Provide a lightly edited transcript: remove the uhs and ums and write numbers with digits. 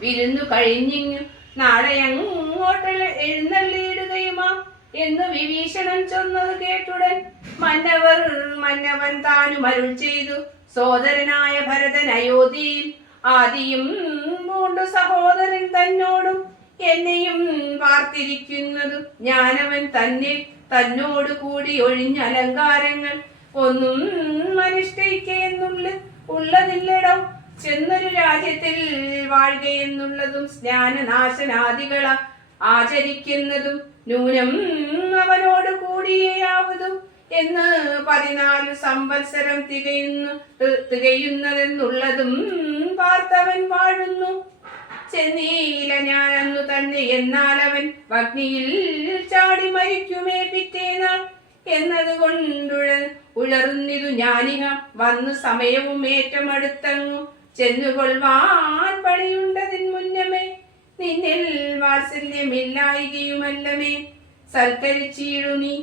വിരുന്നു കഴിഞ്ഞിങ്ങു നാളെ അങ്ങോട്ട് എഴുന്നള്ളിയിടുകയുമാ എന്ന് വിഭീഷണൻ ചൊന്നത് കേട്ടുടൻ മന്നവൻ താനും അരുൾ ചെയ്തു. സോദരനായ ഭരതൻ അയോധ്യയിൽ ആദിയും പൂണ്ടു സഹോദരൻ തന്നോടും എന്നെയും പാർത്തിരിക്കുന്നതു ഞാനവൻ തന്നോട് കൂടി ഒഴിഞ്ഞ അലങ്കാരങ്ങൾ ഒന്നും ഉള്ളതില്ലടോ. ചെന്നൊരു രാജ്യത്തിൽ വാഴുകയെന്നുള്ളതും സ്നാനനാശനാദികള ആചരിക്കുന്നതും നൂനം അവനോട് കൂടിയാവതും എന്ന് 14 സംവത്സരം തികയുന്നതെന്നുള്ളതും പാർത്തവൻ വാഴുന്നു. ചെന്നീല ഞാനന്നു തന്നെ എന്നാൽ അവൻ അഗ്നിയിൽ ചാടി മരിക്കുമേ പിറ്റേനാൾ എന്നതുകൊണ്ടുഴറുന്നിതു ഞാനിഹ വന്നു സമയവും ഏറ്റമടുത്തങ്ങു ചെന്നുകൊള്ളുവാൻ പണിയുണ്ടതിൻ മുന്നമേ നിന്നിൽ വാത്സല്യമില്ലായികയുമല്ലമേ സൽക്കരിച്ചിടു നീ